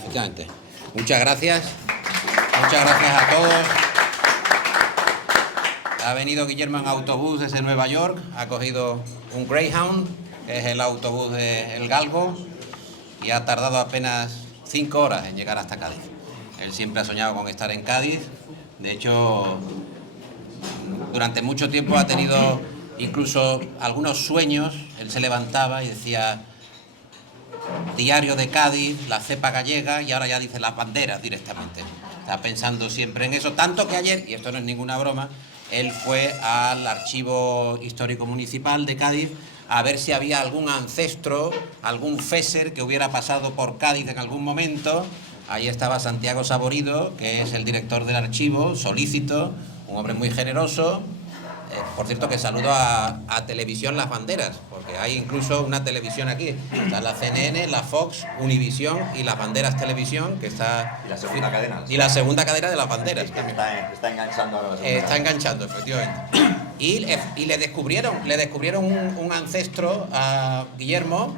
efectivamente. Muchas gracias. Muchas gracias a todos. Ha venido Guillermo en autobús desde Nueva York, ha cogido un Greyhound, que es el autobús de El Galgo, y ha tardado apenas 5 horas en llegar hasta Cádiz. Él siempre ha soñado con estar en Cádiz. De hecho, durante mucho tiempo ha tenido incluso algunos sueños. Él se levantaba y decía Diario de Cádiz, la cepa gallega, y ahora ya dice las banderas directamente. Está pensando siempre en eso, tanto que ayer, y esto no es ninguna broma, él fue al Archivo Histórico Municipal de Cádiz a ver si había algún ancestro, algún féser que hubiera pasado por Cádiz en algún momento. Ahí estaba Santiago Saborido, que es el director del archivo, solícito, un hombre muy generoso. Por cierto, que saludo a Televisión Las Banderas, porque hay incluso una televisión aquí. Está la CNN, la Fox, Univisión y Las Banderas Televisión, que está... Y la segunda cadena. Y la segunda cadena de Las Banderas. Está enganchando ahora. Está enganchando, efectivamente. Y le descubrieron un ancestro a Guillermo,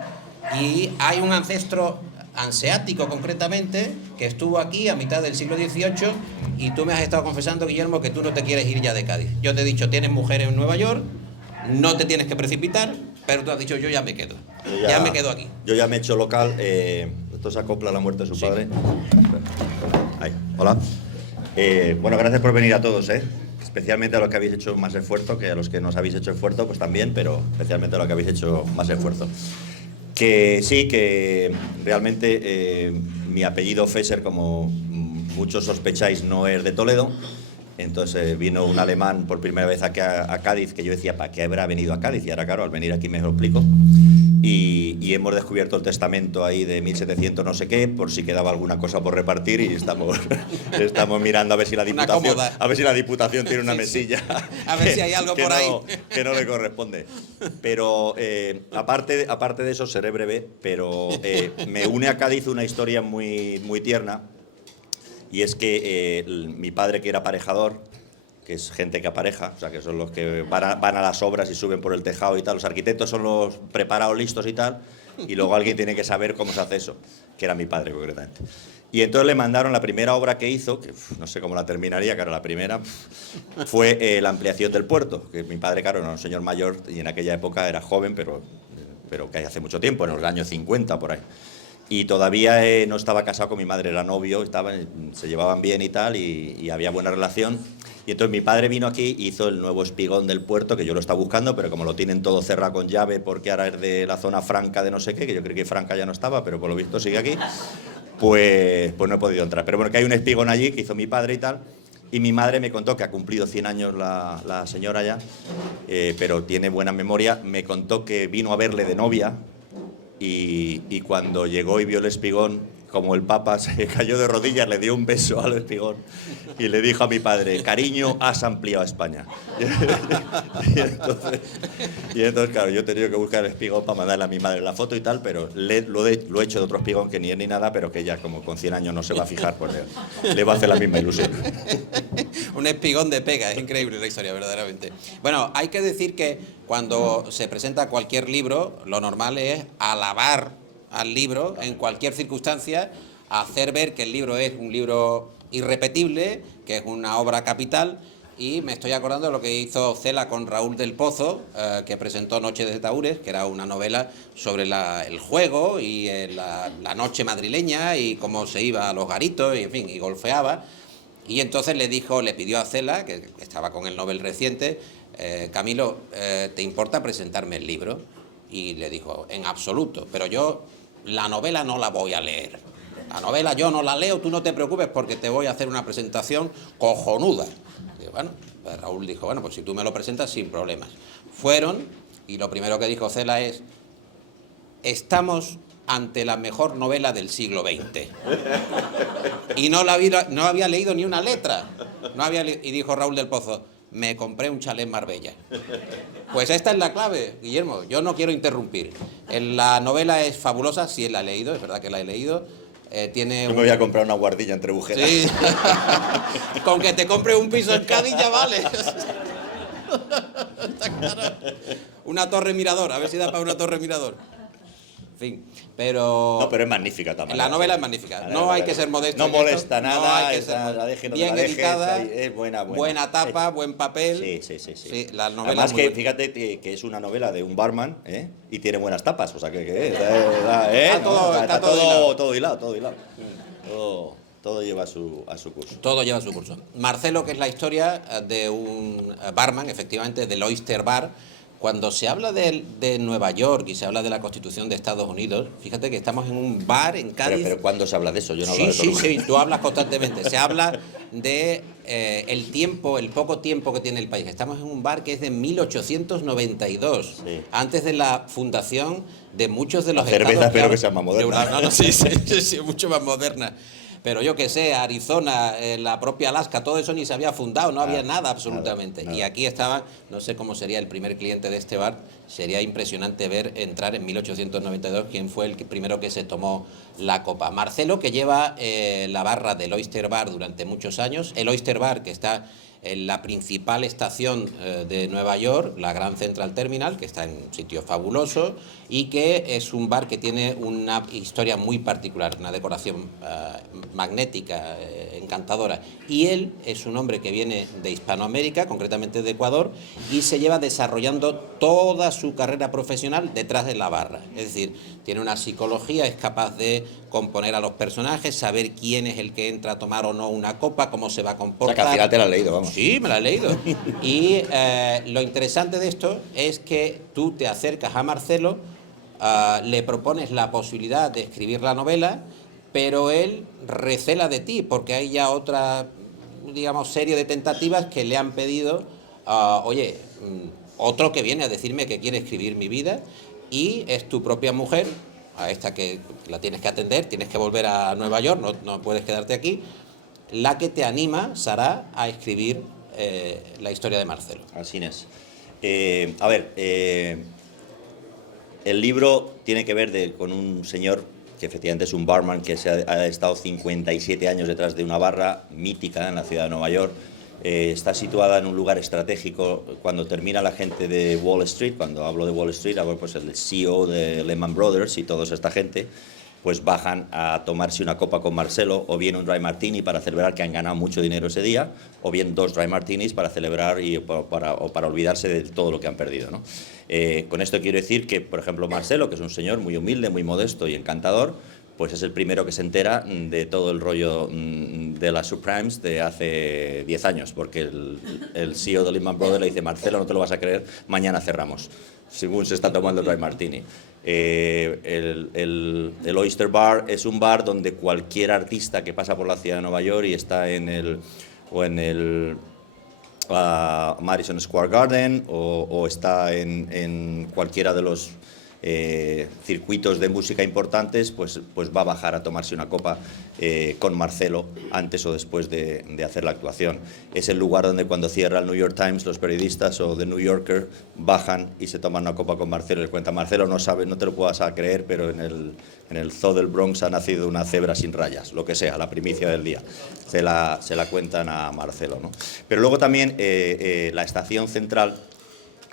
y hay un ancestro anseático concretamente, que estuvo aquí a mitad del siglo XVIII, y tú me has estado confesando, Guillermo, que tú no te quieres ir ya de Cádiz. Yo te he dicho, tienes mujer en Nueva York, no te tienes que precipitar, pero tú has dicho, yo ya me quedo. Ya me quedo aquí. Yo ya me he hecho local. Esto se acopla a la muerte de su padre. Ahí, hola. Bueno, gracias por venir a todos, especialmente a los que habéis hecho más esfuerzo, que a los que no os habéis hecho esfuerzo, pues también, pero especialmente a los que habéis hecho más esfuerzo. Que sí, que realmente mi apellido Fesser, como muchos sospecháis, no es de Toledo. Entonces vino un alemán por primera vez aquí a Cádiz, que yo decía, ¿para qué habrá venido a Cádiz? Y ahora, claro, al venir aquí me lo explico. Y hemos descubierto el testamento ahí de 1700 no sé qué, por si quedaba alguna cosa por repartir, y estamos mirando a ver si la Diputación tiene una mesilla. A ver si hay algo por ahí. Que no le corresponde. Pero aparte de eso, seré breve, pero me une a Cádiz una historia muy, muy tierna, y es que mi padre, que era aparejador, que es gente que apareja, o sea, que son los que van a las obras y suben por el tejado y tal. Los arquitectos son los preparados, listos y tal, y luego alguien tiene que saber cómo se hace eso, que era mi padre concretamente. Y entonces le mandaron la primera obra que hizo, que no sé cómo la terminaría, claro, la primera fue la ampliación del puerto, que mi padre, claro, era un señor mayor y en aquella época era joven, pero que hace mucho tiempo, en los años 50 por ahí. Y todavía no estaba casado con mi madre, era novio, se llevaban bien y tal, y había buena relación. Y entonces mi padre vino aquí y hizo el nuevo espigón del puerto, que yo lo estaba buscando, pero como lo tienen todo cerrado con llave, porque ahora es de la zona franca de no sé qué, que yo creí que franca ya no estaba, pero por lo visto sigue aquí, pues no he podido entrar. Pero bueno, que hay un espigón allí que hizo mi padre y tal, y mi madre me contó que ha cumplido 100 años la señora ya, pero tiene buena memoria. Me contó que vino a verle de novia, y cuando llegó y vio el espigón, como el Papa, se cayó de rodillas, le dio un beso al espigón y le dijo a mi padre, cariño, has ampliado a España. y entonces, claro, yo he tenido que buscar el espigón para mandarle a mi madre la foto y tal, pero lo he hecho de otro espigón que ni es ni nada, pero que ella, como con 100 años no se va a fijar, pues le va a hacer la misma ilusión. Un espigón de pega, es increíble la historia, verdaderamente. Bueno, hay que decir que cuando se presenta cualquier libro, lo normal es alabar al libro en cualquier circunstancia, hacer ver que el libro es un libro irrepetible, que es una obra capital. Y me estoy acordando de lo que hizo Cela con Raúl del Pozo, que presentó Noche de Tahúres, que era una novela sobre el juego y la noche madrileña y cómo se iba a los garitos y, en fin, y golfeaba. Y entonces le pidió a Cela, que estaba con el Nobel reciente, Camilo, ¿te importa presentarme el libro? Y le dijo, en absoluto, pero yo la novela no la voy a leer. La novela yo no la leo, tú no te preocupes porque te voy a hacer una presentación cojonuda. Y bueno, pues Raúl dijo, bueno, pues si tú me lo presentas, sin problemas. Fueron, y lo primero que dijo Cela es, estamos ante la mejor novela del siglo XX. Y no había leído ni una letra. Y dijo Raúl del Pozo, me compré un chalet en Marbella. Pues esta es la clave, Guillermo, yo no quiero interrumpir. La novela es fabulosa, sí la he leído, es verdad que la he leído. Yo me voy a comprar una guardilla entre Bujeras. Sí. Con que te compres un piso en Cádiz ya vale. Una torre mirador, a ver si da para una torre mirador. fin. Pero... No, pero es magnífica también. La novela es magnífica. No hay que ser modesto. No molesta en esto. nada, No hay que ser la dejes donde bien la dejes, editada, es buena. buena tapa, buen papel. Sí. La novela Además es muy que, buena. fíjate que es una novela de un barman, ¿eh? Y tiene buenas tapas, o sea Está todo hilado. Todo lleva a su curso. Todo lleva su curso. Marcelo, que es la historia de un barman, efectivamente, del Oyster Bar. Cuando se habla de Nueva York y se habla de la Constitución de Estados Unidos, fíjate que estamos en un bar en Cádiz. Pero ¿cuándo se habla de eso? Yo no hablo de eso. Sí, tú hablas constantemente. Se habla de el poco tiempo que tiene el país. Estamos en un bar que es de 1892, antes de la fundación de muchos de los estados. La cerveza espero que sea más moderna. Sí, mucho más moderna. Pero yo que sé, Arizona, la propia Alaska, todo eso ni se había fundado, no había nada absolutamente. Nada. Y aquí estaba, no sé cómo sería el primer cliente de este bar, sería impresionante ver entrar en 1892 quién fue el primero que se tomó la copa. Marcelo, que lleva la barra del Oyster Bar durante muchos años, el Oyster Bar que está en la principal estación de Nueva York, la Grand Central Terminal, que está en un sitio fabuloso y que es un bar que tiene una historia muy particular, una decoración magnética, encantadora. Y él es un hombre que viene de Hispanoamérica, concretamente de Ecuador, y se lleva desarrollando toda su carrera profesional detrás de la barra. Es decir, tiene una psicología, es capaz de componer a los personajes, saber quién es el que entra a tomar o no una copa, cómo se va a comportar. O sea, que al final te la has leído, vamos. Sí, me la he leído. Y lo interesante de esto es que tú te acercas a Marcelo, le propones la posibilidad de escribir la novela, pero él recela de ti, porque hay ya otra, digamos, serie de tentativas que le han pedido, oye, otro que viene a decirme que quiere escribir mi vida, y es tu propia mujer, a esta que la tienes que atender, tienes que volver a Nueva York, no puedes quedarte aquí, la que te anima, Sara, a escribir la historia de Marcelo. Así es. El libro tiene que ver con un señor que efectivamente es un barman que ha estado 57 años detrás de una barra mítica en la ciudad de Nueva York. Está situada en un lugar estratégico. Cuando termina la gente de Wall Street, cuando hablo de Wall Street, hablo pues el CEO de Lehman Brothers y toda esta gente, pues bajan a tomarse una copa con Marcelo, o bien un dry martini para celebrar que han ganado mucho dinero ese día, o bien 2 dry martinis para celebrar o para olvidarse de todo lo que han perdido, ¿no? Con esto quiero decir que, por ejemplo, Marcelo, que es un señor muy humilde, muy modesto y encantador, pues es el primero que se entera de todo el rollo de las subprimes de hace 10 años, porque el CEO de Lehman Brothers le dice: Marcelo, no te lo vas a creer, mañana cerramos, según se está tomando el dry martini. El Oyster Bar es un bar donde cualquier artista que pasa por la ciudad de Nueva York y está en el Madison Square Garden o está en cualquiera de los circuitos de música importantes, pues va a bajar a tomarse una copa con Marcelo antes o después de hacer la actuación. Es el lugar donde cuando cierra el New York Times los periodistas o The New Yorker bajan y se toman una copa con Marcelo y le cuentan: Marcelo, no te lo puedas creer, pero en el Zoo del Bronx ha nacido una cebra sin rayas, lo que sea, la primicia del día. Se la cuentan a Marcelo, ¿no? Pero luego también la estación central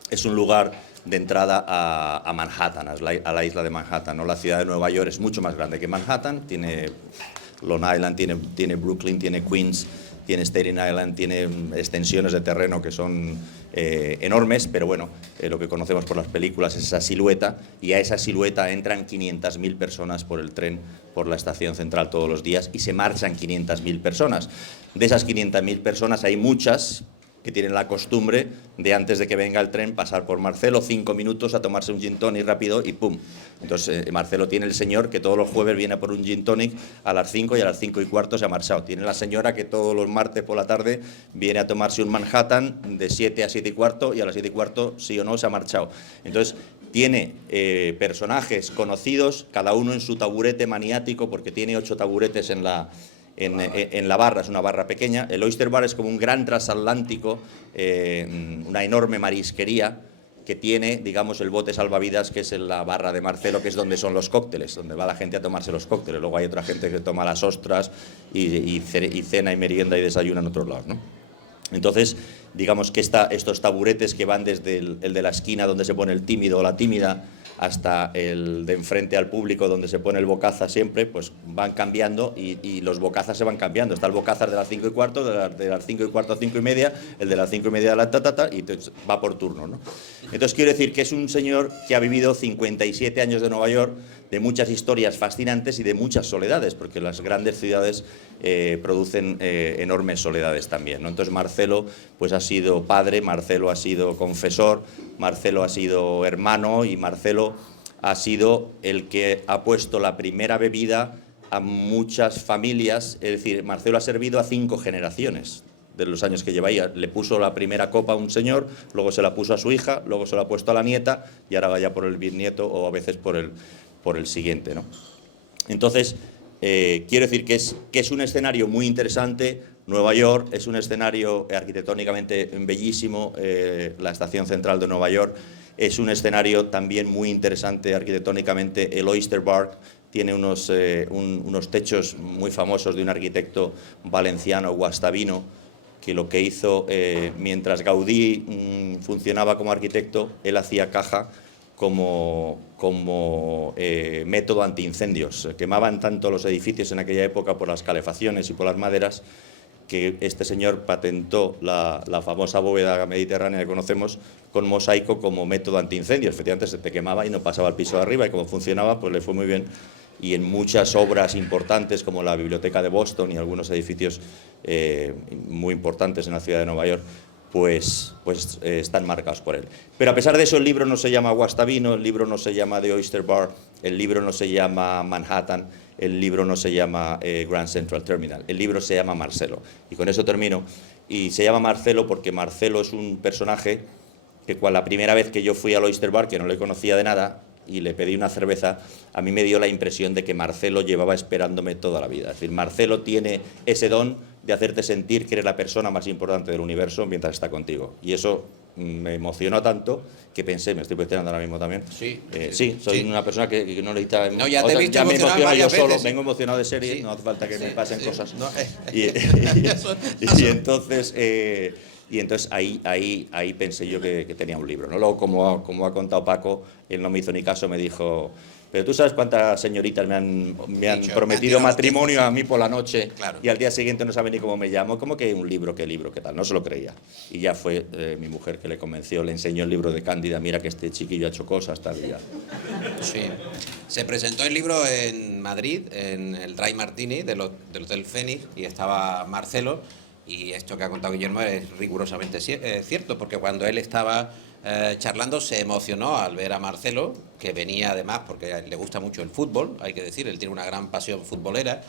es un lugar de entrada a Manhattan, a la isla de Manhattan, ¿no? La ciudad de Nueva York es mucho más grande que Manhattan, tiene Long Island, tiene Brooklyn, tiene Queens, tiene Staten Island, tiene extensiones de terreno que son enormes, pero bueno, lo que conocemos por las películas es esa silueta, y a esa silueta entran 500.000 personas por el tren, por la estación central todos los días, y se marchan 500.000 personas. De esas 500.000 personas hay muchas que tienen la costumbre de, antes de que venga el tren, pasar por Marcelo 5 minutos a tomarse un gin tonic rápido y ¡pum! Entonces Marcelo tiene el señor que todos los jueves viene por un gin tonic a las 5 y a las 5:15 se ha marchado. Tiene la señora que todos los martes por la tarde viene a tomarse un Manhattan de 7 a 7:15 y a las 7:15, sí o no, se ha marchado. Entonces tiene personajes conocidos, cada uno en su taburete maniático, porque tiene 8 taburetes en la barra, es una barra pequeña. El Oyster Bar es como un gran transatlántico, una enorme marisquería que tiene, digamos, el bote salvavidas, que es en la barra de Marcelo, que es donde son los cócteles, donde va la gente a tomarse los cócteles. Luego hay otra gente que toma las ostras y cena y merienda y desayuna en otros lados, ¿no? Entonces, digamos que estos taburetes que van desde el de la esquina donde se pone el tímido o la tímida, hasta el de enfrente al público donde se pone el bocaza siempre, pues van cambiando y los bocazas se van cambiando. Está el bocazas de las 5:15, de las 5:15 a 5:30, el de las 5:30 a la y entonces va por turno, ¿no? Entonces quiero decir que es un señor que ha vivido 57 años de Nueva York, de muchas historias fascinantes y de muchas soledades, porque las grandes ciudades producen enormes soledades también, ¿no? Entonces Marcelo pues ha sido padre, Marcelo ha sido confesor, Marcelo ha sido hermano y Marcelo ha sido el que ha puesto la primera bebida a muchas familias, es decir, Marcelo ha servido a 5 generaciones de los años que lleva ahí. Le puso la primera copa a un señor, luego se la puso a su hija, luego se la ha puesto a la nieta y ahora vaya por el bisnieto o a veces por el siguiente, ¿no? Entonces, quiero decir que es un escenario muy interesante. Nueva York es un escenario arquitectónicamente bellísimo, la estación central de Nueva York es un escenario también muy interesante arquitectónicamente. El Oyster Bar tiene unos techos muy famosos de un arquitecto valenciano, Guastavino, que lo que hizo mientras Gaudí funcionaba como arquitecto, él hacía caja como método antiincendios. Quemaban tanto los edificios en aquella época por las calefacciones y por las maderas que este señor patentó la famosa bóveda mediterránea que conocemos con mosaico como método antiincendios. Efectivamente se te quemaba y no pasaba al piso de arriba, y como funcionaba pues le fue muy bien. Y en muchas obras importantes como la Biblioteca de Boston y algunos edificios muy importantes en la ciudad de Nueva York, pues están marcados por él. Pero a pesar de eso, el libro no se llama Guastavino, el libro no se llama The Oyster Bar, el libro no se llama Manhattan, el libro no se llama Grand Central Terminal, el libro se llama Marcelo. Y con eso termino. Y se llama Marcelo porque Marcelo es un personaje que la primera vez que yo fui al Oyster Bar, que no le conocía de nada, y le pedí una cerveza, a mí me dio la impresión de que Marcelo llevaba esperándome toda la vida. Es decir, Marcelo tiene ese don de hacerte sentir que eres la persona más importante del universo mientras está contigo. Y eso me emocionó tanto que pensé, me estoy cuestionando ahora mismo también. Sí, soy una persona que no necesita... No, ya te he visto ya me emocionado emociono yo varias solo, veces. vengo emocionado de serie, Sí. no hace falta que me pasen cosas. No, Y entonces... Y entonces ahí pensé yo que tenía un libro, ¿no? Luego, como ha contado Paco, él no me hizo ni caso, me dijo, pero tú sabes cuántas señoritas me han prometido matrimonio a mí por la noche, claro. Y al día siguiente no sabe ni cómo me llamo, como que un libro, qué tal, no se lo creía. Y ya fue mi mujer que le convenció, le enseñó el libro de Cándida, mira que este chiquillo ha hecho cosas, tal y ya. Sí. Se presentó el libro en Madrid, en el Dry Martini del Hotel Fénix, y estaba Marcelo. Y esto que ha contado Guillermo es rigurosamente cierto, porque cuando él estaba charlando se emocionó al ver a Marcelo, que venía además porque le gusta mucho el fútbol, hay que decir, él tiene una gran pasión futbolera,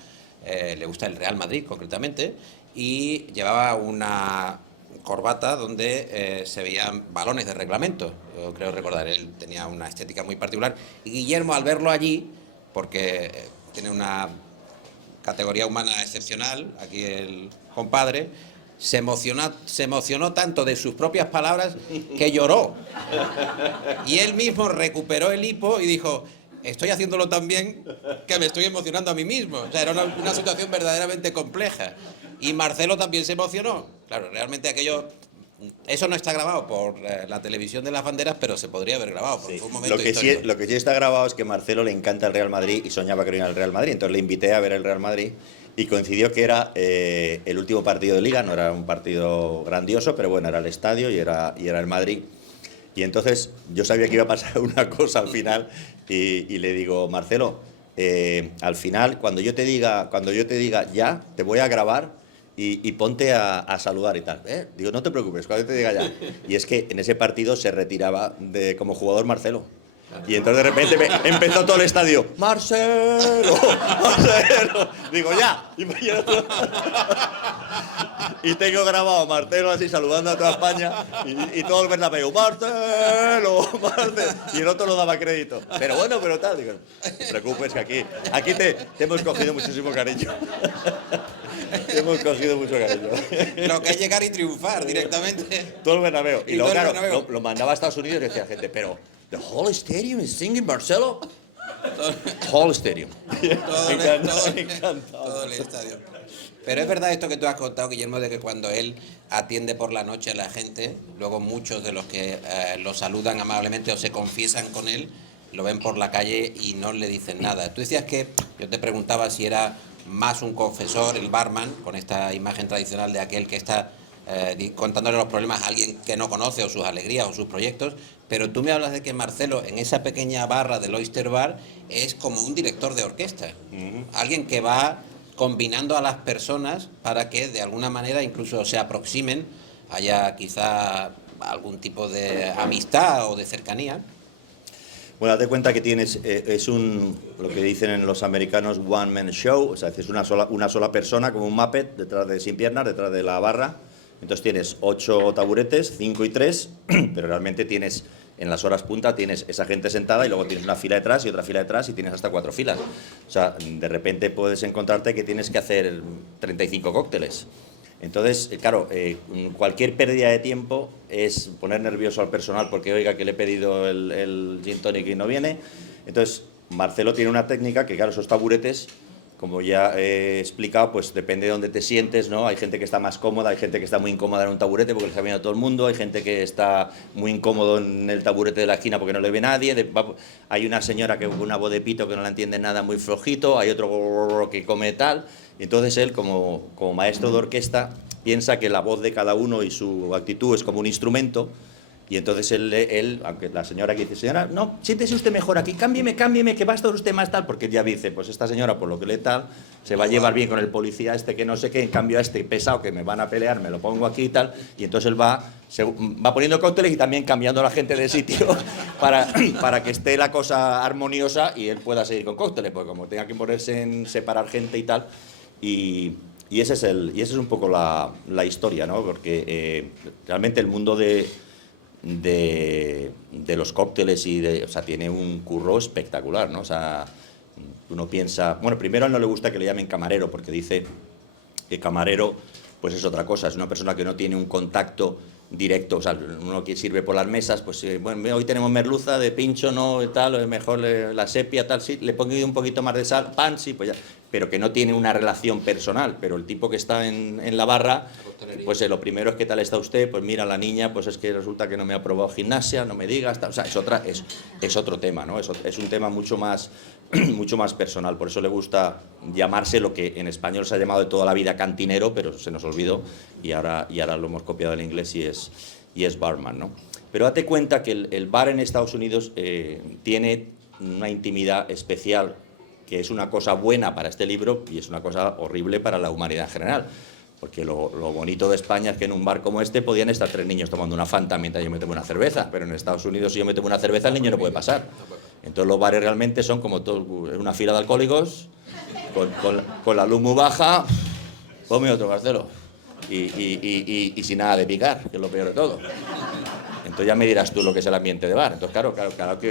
le gusta el Real Madrid concretamente, y llevaba una corbata donde se veían balones de reglamento, yo creo recordar, él tenía una estética muy particular, y Guillermo al verlo allí, porque tiene una categoría humana excepcional, aquí el compadre, se emocionó tanto de sus propias palabras que lloró. Y él mismo recuperó el hipo y dijo, estoy haciéndolo tan bien que me estoy emocionando a mí mismo. O sea, era una situación verdaderamente compleja. Y Marcelo también se emocionó. Claro, realmente eso no está grabado por la televisión de las banderas, pero se podría haber grabado. Porque fue un momento histórico. Lo que sí está grabado es que Marcelo le encanta el Real Madrid y soñaba que iba al Real Madrid. Entonces le invité a ver el Real Madrid y coincidió que era el último partido de Liga. No era un partido grandioso, pero bueno, era el estadio y era el Madrid. Y entonces yo sabía que iba a pasar una cosa al final y le digo, Marcelo, al final, cuando yo te diga ya, te voy a grabar y ponte a saludar y tal. Digo, no te preocupes, cuando te diga ya. Y es que en ese partido se retiraba como jugador Marcelo. Y entonces de repente empezó todo el estadio, ¡Marcelo! ¡Marcelo! Digo, ya. Y tengo grabado a Marcelo así saludando a toda España y todo el Bernabéu, ¡Marcelo! ¡Marcelo! Y el otro no daba crédito. Pero bueno, pero tal. Digo, no te preocupes que aquí te hemos cogido muchísimo cariño. Hemos cogido mucho cariño. Lo que es llegar y triunfar directamente. Todo el Bernabéu. Y luego, claro, Bernabéu. lo mandaba a Estados Unidos y decía gente, pero the whole stadium is singing Marcelo. Whole stadium. Todo el estadio. Pero es verdad esto que tú has contado, Guillermo, de que cuando él atiende por la noche a la gente, luego muchos de los que lo saludan amablemente o se confiesan con él, lo ven por la calle y no le dicen nada. Tú decías que, yo te preguntaba si era más un confesor, el barman, con esta imagen tradicional de aquel que está contándole los problemas a alguien que no conoce, o sus alegrías, o sus proyectos, pero tú me hablas de que Marcelo, en esa pequeña barra del Oyster Bar, es como un director de orquesta, alguien que va combinando a las personas para que de alguna manera incluso se aproximen, haya quizá algún tipo de amistad o de cercanía. Bueno, date cuenta que tienes, lo que dicen en los americanos, one man show, o sea, es una sola persona, como un Muppet, sin piernas, detrás de la barra. Entonces tienes 8 taburetes, 5 y 3, pero realmente tienes, en las horas punta, tienes esa gente sentada y luego tienes una fila detrás y otra fila detrás y tienes hasta 4 filas. O sea, de repente puedes encontrarte que tienes que hacer 35 cócteles. Entonces, claro, cualquier pérdida de tiempo es poner nervioso al personal porque, oiga, que le he pedido el gin tonic y no viene. Entonces, Marcelo tiene una técnica que, claro, esos taburetes, como ya he explicado, pues depende de dónde te sientes, ¿no? Hay gente que está más cómoda, hay gente que está muy incómoda en un taburete porque le está viendo a todo el mundo, hay gente que está muy incómodo en el taburete de la esquina porque no le ve nadie, hay una señora que con una voz de pito que no la entiende nada, muy flojito, hay otro que come tal, y entonces él, como maestro de orquesta, piensa que la voz de cada uno y su actitud es como un instrumento. Y entonces él, aunque la señora que dice, señora, no, siéntese usted mejor aquí, cámbieme, que va a estar usted más tal, porque él ya dice, pues esta señora, por lo que le tal, se va a llevar bien con el policía este que no sé qué, en cambio a este pesado que me van a pelear, me lo pongo aquí y tal, y entonces él va poniendo cócteles y también cambiando a la gente de sitio para que esté la cosa armoniosa y él pueda seguir con cócteles, porque como tenga que ponerse en separar gente y tal, y ese es un poco la historia, ¿no? Porque realmente el mundo de los cócteles o sea, tiene un curro espectacular, ¿no? O sea, uno piensa, bueno, primero a él no le gusta que le llamen camarero porque dice que camarero pues es otra cosa, es una persona que no tiene un contacto directo, o sea, uno que sirve por las mesas, pues bueno, hoy tenemos merluza de pincho, no, tal, mejor la sepia, tal, sí, le pongo un poquito más de sal, pan, sí, pues ya, pero que no tiene una relación personal, pero el tipo que está en la barra, pues lo primero es ¿qué tal está usted? Pues mira, la niña, pues es que resulta que no me ha aprobado gimnasia, no me digas, tal, o sea, es otro tema, ¿no? Es un tema mucho más personal, por eso le gusta llamarse lo que en español se ha llamado de toda la vida cantinero, pero se nos olvidó y ahora lo hemos copiado del inglés y es barman, ¿no? Pero date cuenta que el bar en Estados Unidos tiene una intimidad especial, que es una cosa buena para este libro y es una cosa horrible para la humanidad en general. Porque lo bonito de España es que en un bar como este podían estar 3 niños tomando una Fanta mientras yo me tomo una cerveza, pero en Estados Unidos si yo me tomo una cerveza el niño no puede pasar. Entonces los bares realmente son como una fila de alcohólicos, con la luz muy baja, ponme otro, Marcelo, y sin nada de picar, que es lo peor de todo. Entonces ya me dirás tú lo que es el ambiente de bar. Entonces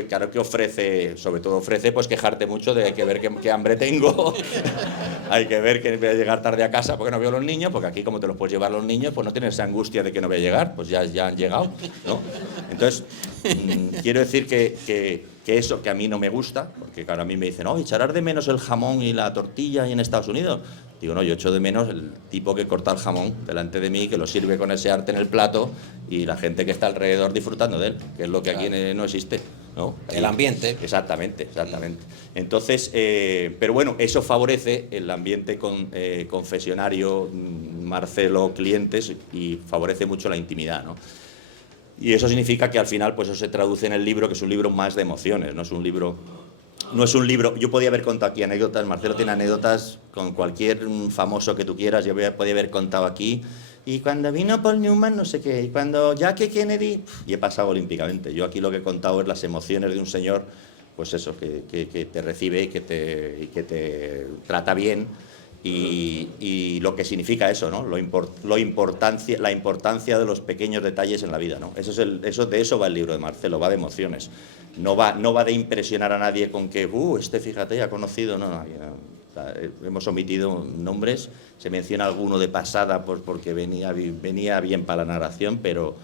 claro que ofrece, sobre todo ofrece pues quejarte mucho de hay que ver qué hambre tengo, hay que ver que voy a llegar tarde a casa porque no veo a los niños, porque aquí como te los puedes llevar los niños, pues no tienes esa angustia de que no voy a llegar, pues ya han llegado, ¿no? Entonces, quiero decir que eso que a mí no me gusta, porque claro, a mí me dicen, oh, echarás de menos el jamón y la tortilla ahí en Estados Unidos. Digo, no, yo echo de menos el tipo que corta el jamón delante de mí, que lo sirve con ese arte en el plato y la gente que está alrededor disfrutando de él, que es lo que aquí no existe, ¿no? El ambiente. Exactamente. Entonces, pero bueno, eso favorece el ambiente confesionario, Marcelo, clientes, y favorece mucho la intimidad, ¿no? Y eso significa que al final pues eso se traduce en el libro, que es un libro más de emociones, no es un libro, yo podía haber contado aquí anécdotas, Marcelo tiene anécdotas con cualquier famoso que tú quieras, yo podía haber contado aquí, y cuando vino Paul Newman no sé qué, y cuando Jackie Kennedy, y he pasado olímpicamente, yo aquí lo que he contado es las emociones de un señor, pues eso, que te recibe y que te trata bien, y lo que significa eso, ¿no? La importancia de los pequeños detalles en la vida, ¿no? De eso va el libro de Marcelo, va de emociones. No va de impresionar a nadie con que, fíjate, ha conocido, no. Hemos omitido nombres, se menciona alguno de pasada pues porque venía bien para la narración, pero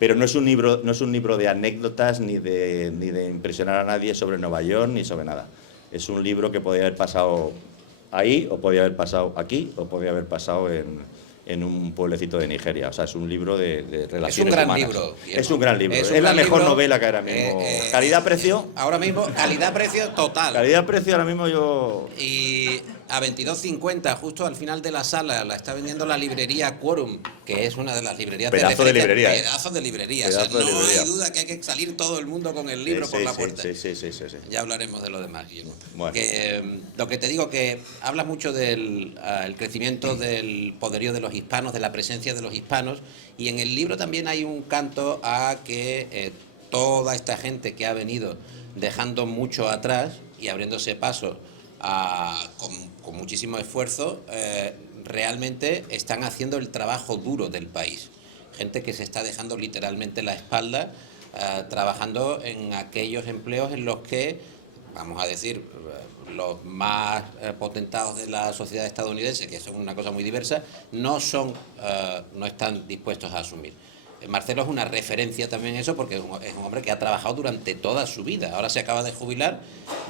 no es un libro de anécdotas ni de impresionar a nadie sobre Nueva York ni sobre nada. Es un libro que podría haber pasado ahí, o podía haber pasado aquí, o podía haber pasado en un pueblecito de Nigeria. O sea, es un libro de relaciones Es un gran humanas. libro. Es un gran libro. Es Es la gran mejor libro. novela que ahora mismo. ¿Calidad-precio? Ahora mismo, calidad-precio total. Calidad-precio ahora mismo yo... Y a 22,50, justo al final de la sala, la está vendiendo la librería Quorum, que es una de las librerías Pedazo de referencia. librería, ¿eh? Pedazo de librería. Pedazo O sea, de no librería. hay duda que hay que salir todo el mundo con el libro por la puerta. Sí. Ya hablaremos de lo demás, Guillermo. Bueno. Lo que te digo, que hablas mucho del el crecimiento del poderío de los hispanos, de la presencia de los hispanos, y en el libro también hay un canto a que toda esta gente que ha venido dejando mucho atrás y abriéndose paso con muchísimo esfuerzo, realmente están haciendo el trabajo duro del país. Gente que se está dejando literalmente la espalda, trabajando en aquellos empleos en los que, vamos a decir, los más potentados de la sociedad estadounidense, que son una cosa muy diversa, no están dispuestos a asumir. Marcelo es una referencia también en eso, porque es un hombre que ha trabajado durante toda su vida. Ahora se acaba de jubilar,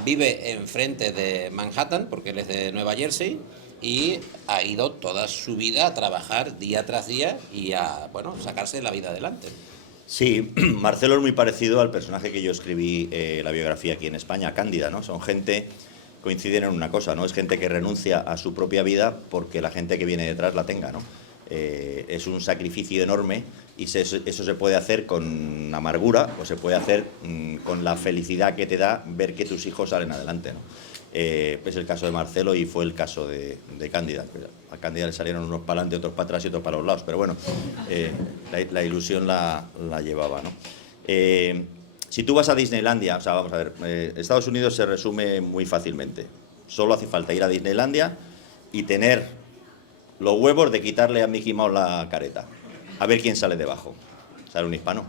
vive enfrente de Manhattan, porque él es de Nueva Jersey, y ha ido toda su vida a trabajar día tras día y a sacarse la vida adelante. Sí, Marcelo es muy parecido al personaje que yo escribí la biografía aquí en España, Cándida, ¿no? Son gente, coinciden en una cosa, ¿no? Es gente que renuncia a su propia vida porque la gente que viene detrás la tenga, ¿no? Es un sacrificio enorme y eso se puede hacer con amargura o se puede hacer con la felicidad que te da ver que tus hijos salen adelante, ¿no? Es el caso de Marcelo y fue el caso de Cándida. A Cándida le salieron unos para adelante, otros para atrás y otros para los lados, pero bueno, la ilusión la llevaba, ¿no? Si tú vas a Disneylandia, o sea, vamos a ver, Estados Unidos se resume muy fácilmente. Solo hace falta ir a Disneylandia y tener los huevos de quitarle a Mickey Mouse la careta. A ver quién sale debajo. ¿Sale un hispano?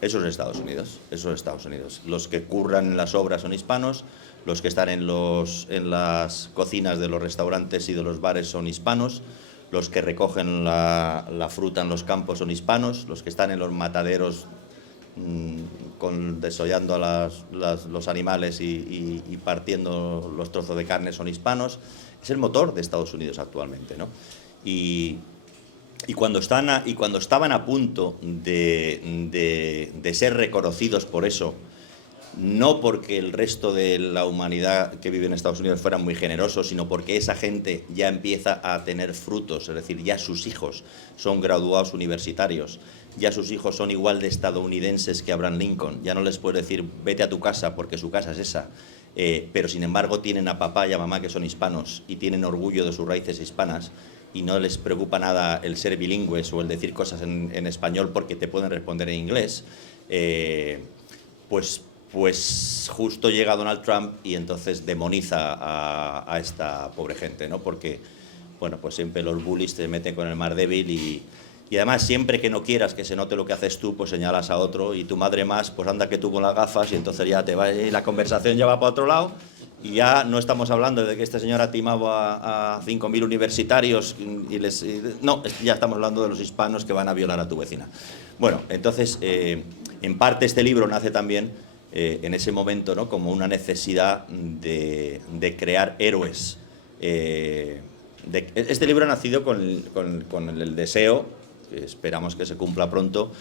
Eso es Estados Unidos. Eso es Estados Unidos. Los que curran en las obras son hispanos, los que están en las cocinas de los restaurantes y de los bares son hispanos, los que recogen la fruta en los campos son hispanos, los que están en los mataderos desollando a los animales y partiendo los trozos de carne son hispanos. Es el motor de Estados Unidos actualmente, ¿no? Y cuando estaban a punto de ser reconocidos por eso, no porque el resto de la humanidad que vive en Estados Unidos fueran muy generosos, sino porque esa gente ya empieza a tener frutos, es decir, ya sus hijos son graduados universitarios, ya sus hijos son igual de estadounidenses que Abraham Lincoln, ya no les puedes decir vete a tu casa porque su casa es esa, pero sin embargo tienen a papá y a mamá que son hispanos y tienen orgullo de sus raíces hispanas y no les preocupa nada el ser bilingües o el decir cosas en español porque te pueden responder en inglés, pues justo llega Donald Trump y entonces demoniza a esta pobre gente, ¿no? Porque, bueno, pues siempre los bullies te meten con el mar débil y además siempre que no quieras que se note lo que haces tú, pues señalas a otro y tu madre más, pues anda que tú con las gafas y entonces ya te va y la conversación ya va para otro lado y ya no estamos hablando de que este señor ha timado a 5.000 universitarios no, ya estamos hablando de los hispanos que van a violar a tu vecina. Bueno, entonces, en parte este libro nace también en ese momento, ¿no? Como una necesidad de crear héroes. Este libro ha nacido con el deseo, que esperamos que se cumpla pronto,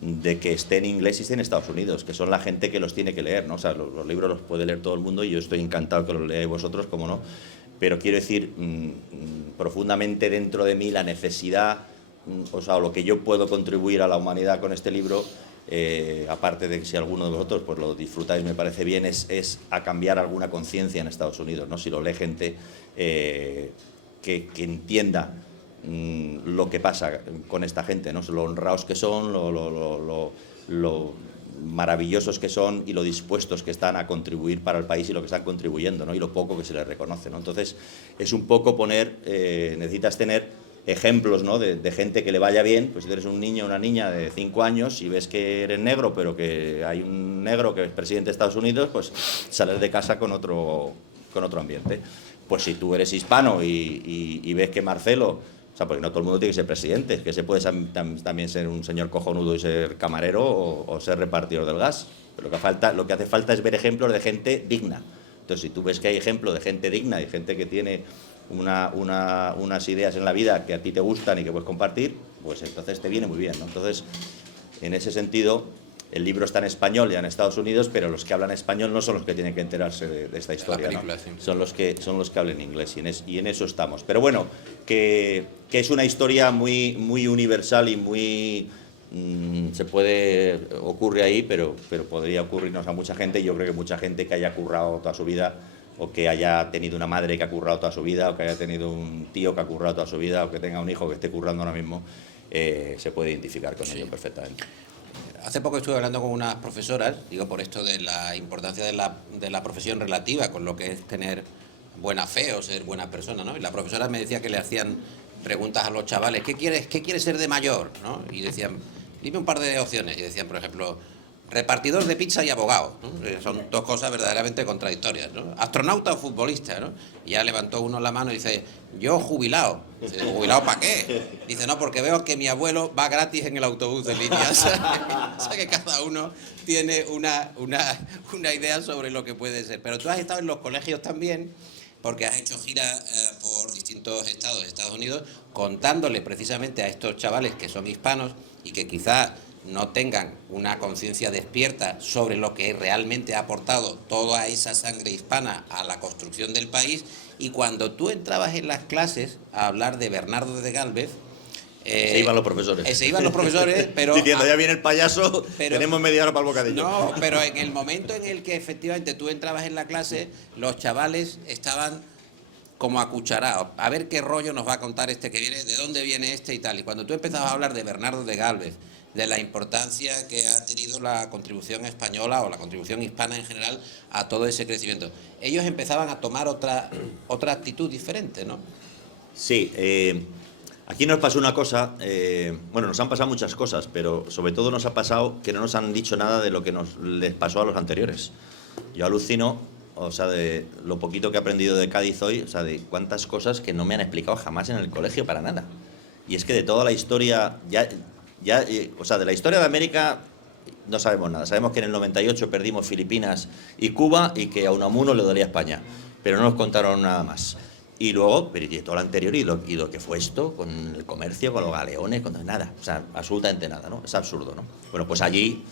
de que esté en inglés y esté en Estados Unidos, que son la gente que los tiene que leer, ¿no? O sea, los libros los puede leer todo el mundo y yo estoy encantado que los leáis vosotros, como no, pero quiero decir, profundamente dentro de mí la necesidad, o sea, lo que yo puedo contribuir a la humanidad con este libro, aparte de que si alguno de vosotros pues lo disfrutáis, me parece bien, es a cambiar alguna conciencia en Estados Unidos, ¿no? Si lo lee gente que entienda lo que pasa con esta gente, ¿no? Lo honrados que son, lo maravillosos que son y lo dispuestos que están a contribuir para el país y lo que están contribuyendo, ¿no? Y lo poco que se les reconoce, ¿no? Entonces, es un poco necesitas tener ejemplos, ¿no? de gente que le vaya bien, pues si eres un niño o una niña de 5 años y ves que eres negro, pero que hay un negro que es presidente de Estados Unidos, pues sales de casa con otro ambiente. Pues si tú eres hispano y ves que Marcelo, o sea, porque no todo el mundo tiene que ser presidente, que se puede también ser un señor cojonudo y ser camarero o ser repartidor del gas. Pero lo que hace falta es ver ejemplos de gente digna. Entonces, si tú ves que hay ejemplos de gente digna y gente que tiene unas ideas en la vida que a ti te gustan y que puedes compartir, pues entonces te viene muy bien, ¿no? Entonces, en ese sentido, el libro está en español ya en Estados Unidos, pero los que hablan español no son los que tienen que enterarse de esta historia, película, ¿no? sí. Son los que hablan inglés, y en eso estamos. Pero bueno, que es una historia muy, muy universal y muy... ocurre ahí, pero podría ocurrirnos a mucha gente, y yo creo que mucha gente que haya currado toda su vida, o que haya tenido una madre que ha currado toda su vida, o que haya tenido un tío que ha currado toda su vida, o que tenga un hijo que esté currando ahora mismo, se puede identificar con ello perfectamente. Hace poco estuve hablando con unas profesoras, digo, por esto de la importancia de la profesión relativa, con lo que es tener buena fe o ser buena persona, ¿no? Y la profesora me decía que le hacían preguntas a los chavales, ¿qué quieres ser de mayor?, ¿no? Y decían, dime un par de opciones. Y decían, por ejemplo, repartidor de pizza y abogado, ¿no? Son dos cosas verdaderamente contradictorias, ¿no? Astronauta o futbolista, ¿no? Y ya levantó uno la mano y dice, yo jubilado. Dice, ¿jubilado para qué? Dice, no, porque veo que mi abuelo va gratis en el autobús de línea. O sea que cada uno tiene una idea sobre lo que puede ser. Pero tú has estado en los colegios también, porque has hecho giras por distintos estados de Estados Unidos, contándole precisamente a estos chavales que son hispanos y que quizás no tengan una conciencia despierta sobre lo que realmente ha aportado toda esa sangre hispana a la construcción del país. Y cuando tú entrabas en las clases a hablar de Bernardo de Gálvez, se iban los profesores. Se iban los profesores, pero... diciendo, ya viene el payaso, tenemos media hora para el bocadillo. No, pero en el momento en el que efectivamente tú entrabas en la clase, los chavales estaban como acucharados. A ver qué rollo nos va a contar este que viene, de dónde viene este y tal. Y cuando tú empezabas a hablar de Bernardo de Gálvez, de la importancia que ha tenido la contribución española o la contribución hispana en general a todo ese crecimiento, ellos empezaban a tomar otra actitud diferente, ¿no? Sí, aquí nos pasó una cosa, bueno, nos han pasado muchas cosas, pero sobre todo nos ha pasado que no nos han dicho nada de lo que les pasó a los anteriores. Yo alucino, o sea, de lo poquito que he aprendido de Cádiz hoy, o sea, de cuántas cosas que no me han explicado jamás en el colegio para nada. Y es que de toda la historia, o sea, de la historia de América no sabemos nada. Sabemos que en el 98 perdimos Filipinas y Cuba y que a Unamuno le dolía España, pero no nos contaron nada más. Y luego, pero y todo lo anterior y lo que fue esto, con el comercio, con los galeones, con nada, o sea, absolutamente nada, ¿no? Es absurdo, ¿no? Bueno, pues allí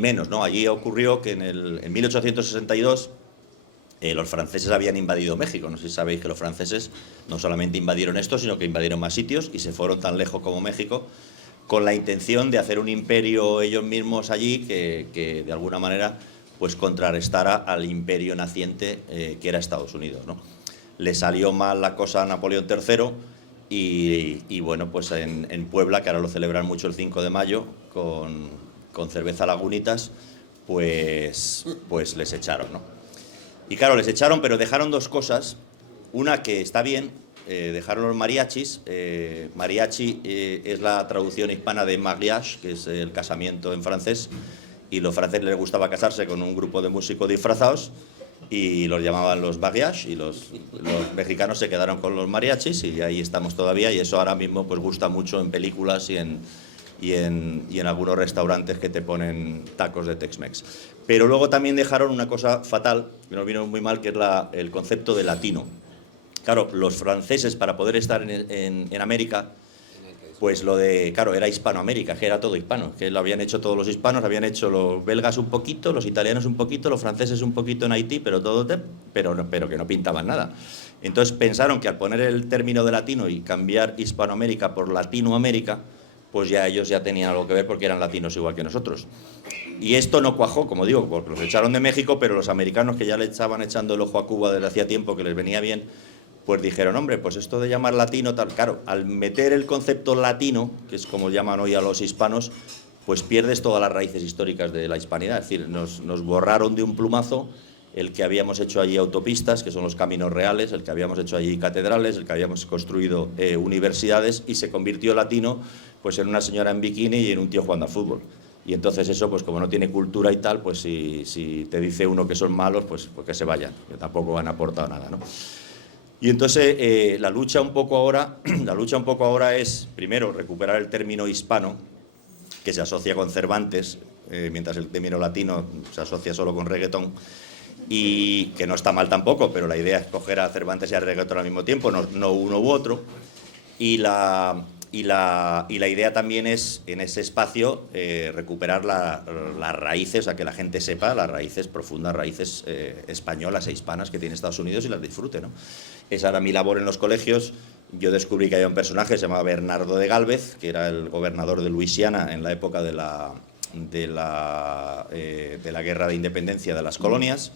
menos, ¿no? Allí ocurrió que en 1862 los franceses habían invadido México. No sé si sabéis que los franceses no solamente invadieron esto, sino que invadieron más sitios y se fueron tan lejos como México, con la intención de hacer un imperio ellos mismos allí que de alguna manera pues contrarrestara al imperio naciente que era Estados Unidos, ¿no? Le salió mal la cosa a Napoleón III y bueno, pues en Puebla, que ahora lo celebran mucho el 5 de mayo, con cerveza Lagunitas, pues les echaron, ¿no? Y claro, les echaron, pero dejaron dos cosas. Una que está bien, dejaron los mariachis. Mariachi es la traducción hispana de mariage, que es el casamiento en francés, y los franceses les gustaba casarse con un grupo de músicos disfrazados y los llamaban los mariage, y los mexicanos se quedaron con los mariachis y ahí estamos todavía, y eso ahora mismo pues gusta mucho en películas y en algunos restaurantes que te ponen tacos de Tex-Mex. Pero luego también dejaron una cosa fatal, que nos vino muy mal, que es el concepto de latino. Claro, los franceses, para poder estar en América, pues claro, era Hispanoamérica, que era todo hispano, que lo habían hecho todos los hispanos, habían hecho los belgas un poquito, los italianos un poquito, los franceses un poquito en Haití, pero que no pintaban nada. Entonces pensaron que al poner el término de latino y cambiar Hispanoamérica por Latinoamérica, pues ya ellos ya tenían algo que ver porque eran latinos igual que nosotros. Y esto no cuajó, como digo, porque los echaron de México, pero los americanos, que ya le estaban echando el ojo a Cuba desde hacía tiempo, que les venía bien, pues dijeron, hombre, pues esto de llamar latino, tal, claro, al meter el concepto latino, que es como llaman hoy a los hispanos, pues pierdes todas las raíces históricas de la hispanidad. Es decir, nos borraron de un plumazo el que habíamos hecho allí autopistas, que son los caminos reales, el que habíamos hecho allí catedrales, el que habíamos construido universidades, y se convirtió latino pues en una señora en bikini y en un tío jugando al fútbol. Y entonces eso, pues como no tiene cultura y tal, pues si te dice uno que son malos, pues que se vayan, que tampoco han aportado nada, ¿no? Y entonces la lucha un poco ahora es, primero, recuperar el término hispano, que se asocia con Cervantes, mientras el término latino se asocia solo con reggaetón. y que no está mal tampoco, pero la idea es coger a Cervantes y a Regueto al mismo tiempo, no uno u otro. Y la idea también es, en ese espacio, recuperar las raíces, o sea, que la gente sepa las raíces, profundas raíces españolas e hispanas que tiene Estados Unidos y las disfrute, ¿no? Esa era mi labor en los colegios. Yo descubrí que había un personaje que se llamaba Bernardo de Gálvez, que era el gobernador de Luisiana en la época de la Guerra de Independencia de las colonias.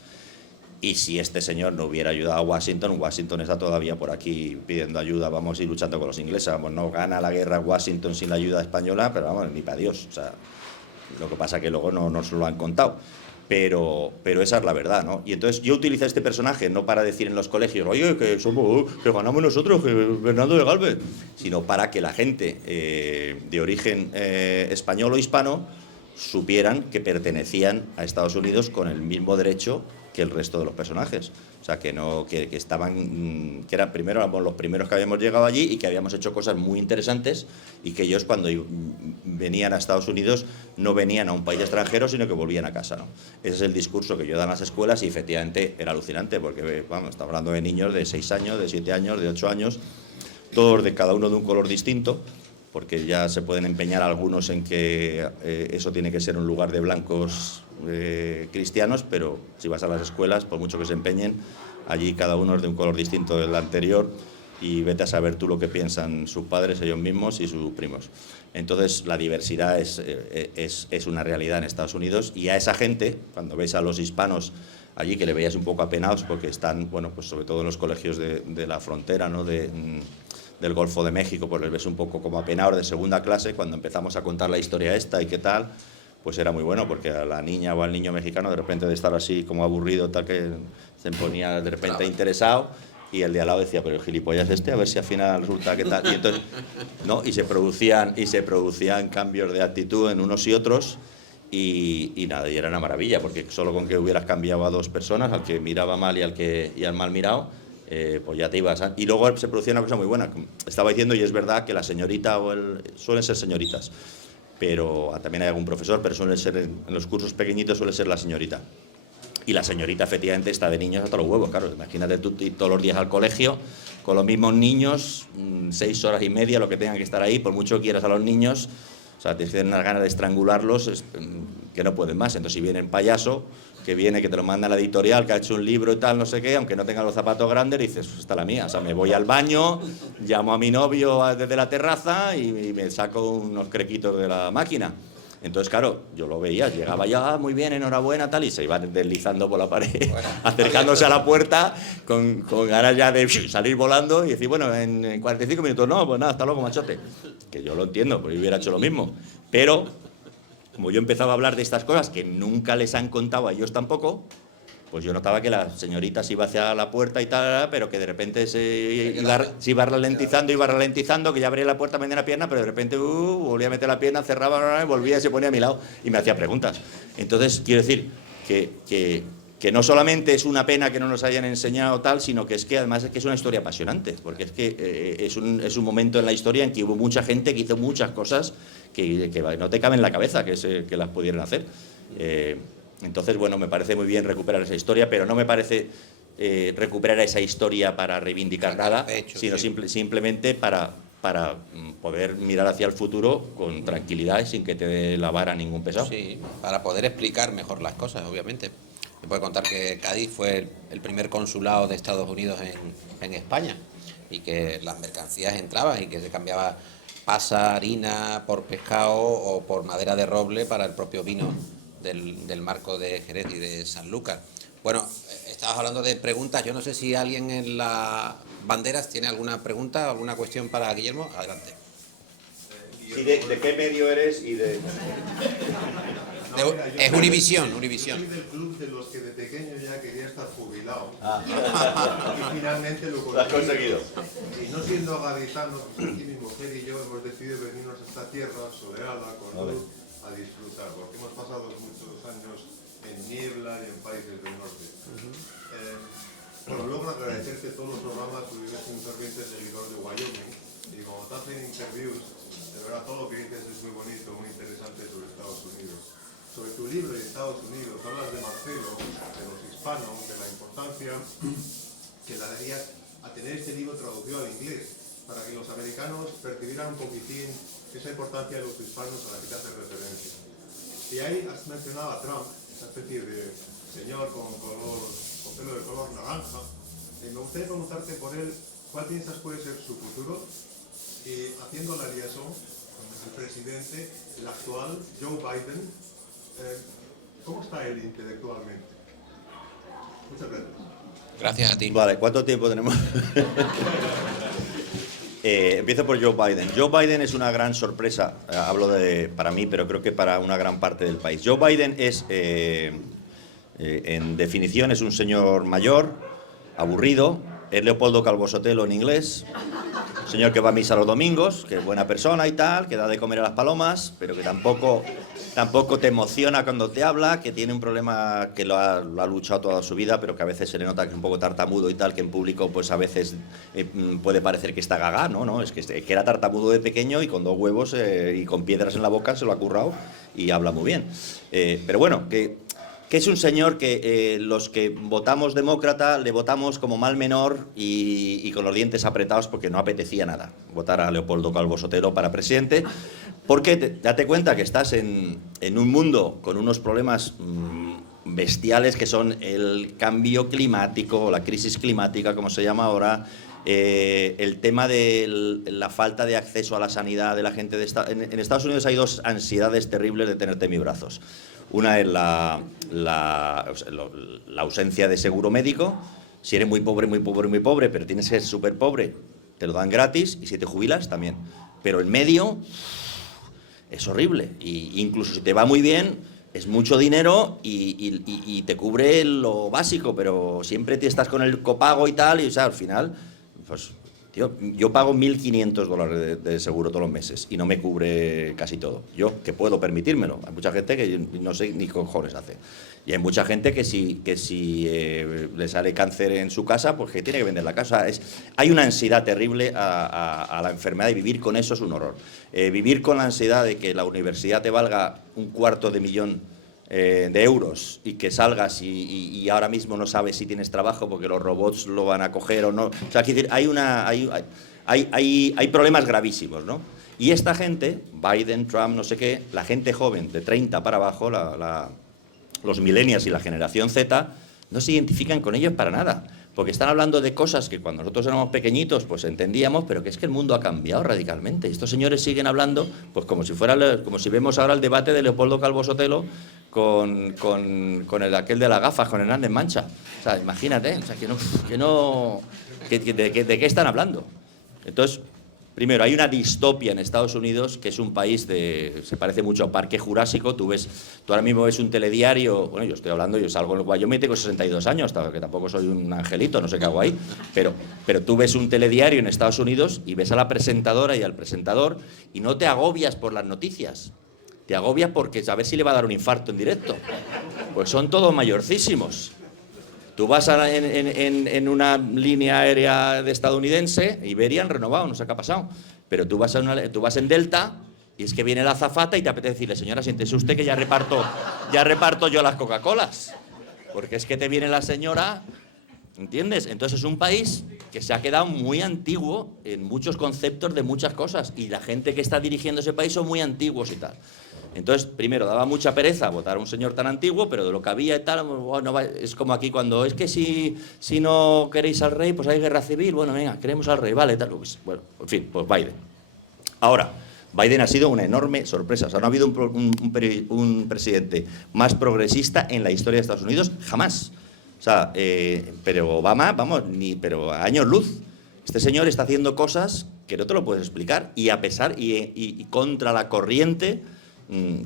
Y si este señor no hubiera ayudado a Washington, Washington está todavía por aquí pidiendo ayuda, vamos a ir luchando con los ingleses, vamos, no gana la guerra Washington sin la ayuda española, pero vamos, ni para Dios. O sea, lo que pasa es que luego no nos lo han contado. Pero esa es la verdad, ¿no? Y entonces yo utilizo este personaje no para decir en los colegios, oye, que ganamos nosotros, que Bernardo de Gálvez, sino para que la gente de origen español o hispano supieran que pertenecían a Estados Unidos con el mismo derecho que el resto de los personajes. O sea, que estaban, que eran primero, éramos los primeros que habíamos llegado allí y que habíamos hecho cosas muy interesantes y que ellos cuando venían a Estados Unidos no venían a un país extranjero, sino que volvían a casa, ¿no? Ese es el discurso que yo daba en las escuelas y efectivamente era alucinante porque, vamos, estamos hablando de niños de 6 años, de 7 años, de 8 años, todos de cada uno de un color distinto, porque ya se pueden empeñar algunos en que eso tiene que ser un lugar de blancos cristianos, pero si vas a las escuelas, por mucho que se empeñen, allí cada uno es de un color distinto del anterior y vete a saber tú lo que piensan sus padres, ellos mismos y sus primos. Entonces la diversidad es una realidad en Estados Unidos y a esa gente, cuando ves a los hispanos allí que le veías un poco apenados porque están, bueno, pues sobre todo en los colegios de la frontera, ¿no? Del Golfo de México, pues les ves un poco como apenados de segunda clase. Cuando empezamos a contar la historia esta y qué tal, pues era muy bueno, porque a la niña o al niño mexicano de repente de estar así como aburrido, tal, que se ponía de repente interesado, y el de al lado decía, pero el gilipollas a ver si al final resulta que tal, y entonces, ¿no? Y se producían cambios de actitud en unos y otros, y nada, y era una maravilla, porque solo con que hubieras cambiado a 2 personas, al que miraba mal y al mal mirado, pues ya te ibas. Y luego se producía una cosa muy buena. Estaba diciendo, y es verdad, que la señorita suelen ser señoritas, pero también hay algún profesor, pero suelen ser, en los cursos pequeñitos suele ser la señorita. Y la señorita efectivamente está de niños hasta los huevos, claro. Imagínate tú ir todos los días al colegio con los mismos niños, 6 horas y media, lo que tengan que estar ahí, por mucho que quieras a los niños, o sea, tienes unas ganas de estrangularlos que no pueden más. Entonces si viene el payaso, que viene, que te lo manda a la editorial, que ha hecho un libro y tal, no sé qué, aunque no tenga los zapatos grandes, dices, pues esta es la mía. O sea, me voy al baño, llamo a mi novio desde la terraza y me saco unos crequitos de la máquina. Entonces, claro, yo lo veía, llegaba ya, muy bien, enhorabuena, tal, y se iban deslizando por la pared, bueno, acercándose a la puerta, con ganas ya de salir volando y decir, bueno, en 45 minutos, no, pues nada, hasta luego, machote. Que yo lo entiendo, porque yo hubiera hecho lo mismo. Pero, como yo empezaba a hablar de estas cosas que nunca les han contado a ellos tampoco, pues yo notaba que la señorita se iba hacia la puerta y tal, pero que de repente se iba ralentizando, que ya abría la puerta, me metía la pierna, pero de repente volvía a meter la pierna, cerraba, volvía y se ponía a mi lado y me hacía preguntas. Entonces, quiero decir que no solamente es una pena que no nos hayan enseñado tal, sino que es que además es que es una historia apasionante, porque es que es un momento en la historia en que hubo mucha gente que hizo muchas cosas que no te caben en la cabeza que las pudieran hacer. Entonces, bueno, me parece muy bien recuperar esa historia, pero no me parece recuperar esa historia para reivindicar nada, sino simplemente para poder mirar hacia el futuro con tranquilidad y sin que te dé la vara ningún pesado. Sí, para poder explicar mejor las cosas, obviamente. Me puede contar que Cádiz fue el primer consulado de Estados Unidos en España y que las mercancías entraban y que se cambiaba pasa, harina por pescado o por madera de roble para el propio vino del marco de Jerez y de Sanlúcar. Bueno, estabas hablando de preguntas. Yo no sé si alguien en las banderas tiene alguna pregunta, alguna cuestión para Guillermo. Adelante. ¿Y de qué medio eres? Es Univisión. Yo soy del club de los que de pequeño ya quería estar jubilado. Y finalmente lo has conseguido. Y no siendo gaditanos, pues aquí mi mujer y yo hemos decidido venirnos a esta tierra soleada, con luz, a disfrutar, porque hemos pasado muchos años en niebla y en países del norte. Bueno, luego agradecerte todos los programas, porque eres un ferviente seguidor de Wyoming, y como te hacen interviews, de verdad todo lo que dices es muy bonito, muy interesante sobre Estados Unidos. sobre tu libro de Estados Unidos, hablas de Marcelo, de los hispanos, de la importancia que le daría a tener este libro traducido al inglés, para que los americanos percibieran un poquitín esa importancia de los hispanos a la que te hace referencia. Y ahí has mencionado a Trump, esa especie de señor con pelo de color naranja. Me gustaría preguntarte por él, ¿cuál piensas puede ser su futuro? Y haciendo la liaison con el presidente, el actual, Joe Biden, ¿cómo está él intelectualmente? Muchas gracias. Gracias a ti. Vale, ¿cuánto tiempo tenemos? Empiezo por Joe Biden. Joe Biden es una gran sorpresa, hablo para mí, pero creo que para una gran parte del país. Joe Biden es, en definición, es un señor mayor, aburrido, es Leopoldo Calvo Sotelo en inglés, un señor que va a misa los domingos, que es buena persona y tal, que da de comer a las palomas, pero que tampoco te emociona cuando te habla, que tiene un problema que lo ha luchado toda su vida, pero que a veces se le nota que es un poco tartamudo y tal, que en público pues a veces puede parecer que está gaga, ¿no? Es que era tartamudo de pequeño y con 2 huevos y con piedras en la boca se lo ha currado y habla muy bien. Pero bueno, que es un señor que los que votamos demócrata le votamos como mal menor y con los dientes apretados porque no apetecía nada votar a Leopoldo Calvo Sotelo para presidente, porque date cuenta que estás en un mundo con unos problemas bestiales que son el cambio climático, o la crisis climática, como se llama ahora, el tema de la falta de acceso a la sanidad de la gente. En Estados Unidos hay 2 ansiedades terribles de tenerte en mis brazos. Una es la ausencia de seguro médico. Si eres muy pobre, pero tienes que ser súper pobre, te lo dan gratis, y si te jubilas, también. Pero en medio es horrible. Y incluso si te va muy bien, es mucho dinero y te cubre lo básico, pero siempre te estás con el copago y tal, y o sea, al final, pues, tío, yo pago $1.500 de seguro todos los meses y no me cubre casi todo. Yo, que puedo permitírmelo. Hay mucha gente que no sé ni qué cojones hace. Y hay mucha gente que si le sale cáncer en su casa, pues que tiene que vender la casa. Hay una ansiedad terrible a la enfermedad, y vivir con eso es un horror. Vivir con la ansiedad de que la universidad te valga $250.000 de euros y que salgas y ahora mismo no sabes si tienes trabajo porque los robots lo van a coger o no. O sea, quiero decir, hay problemas gravísimos, ¿no? Y esta gente, Biden, Trump, no sé qué, la gente joven de 30 para abajo, los millennials y la generación Z, no se identifican con ellos para nada, porque están hablando de cosas que cuando nosotros éramos pequeñitos pues entendíamos, pero que es que el mundo ha cambiado radicalmente. Estos señores siguen hablando pues como si vemos ahora el debate de Leopoldo Calvo Sotelo con aquel de las gafas, con Hernández Mancha. O sea, imagínate, o sea, ¿de qué están hablando? Entonces, primero, hay una distopia en Estados Unidos, que es un país se parece mucho a Parque Jurásico. Tú ahora mismo ves un telediario, bueno, yo salgo en el Wyoming, tengo 62 años, que tampoco soy un angelito, no sé qué hago ahí, pero tú ves un telediario en Estados Unidos y ves a la presentadora y al presentador y no te agobias por las noticias, te agobias porque a ver si le va a dar un infarto en directo, pues son todos mayorcísimos. Tú vas en una línea aérea de estadounidense, Iberia han renovado, no sé qué ha pasado, pero tú vas en Delta y es que viene la azafata y te apetece decirle, señora, siéntese usted que ya reparto yo las Coca-Colas, porque es que te viene la señora, ¿entiendes? Entonces es un país que se ha quedado muy antiguo en muchos conceptos de muchas cosas, y la gente que está dirigiendo ese país son muy antiguos y tal. Entonces, primero, daba mucha pereza votar a un señor tan antiguo, pero de lo que había y tal, bueno, es como aquí cuando, es que si no queréis al rey, pues hay guerra civil, bueno, venga, queremos al rey, vale, tal, pues, bueno, en fin, pues Biden. Ahora, Biden ha sido una enorme sorpresa, o sea, no ha habido un presidente más progresista en la historia de Estados Unidos, jamás. O sea, pero Obama, pero a años luz. Este señor está haciendo cosas que no te lo puedes explicar, y a pesar, y contra la corriente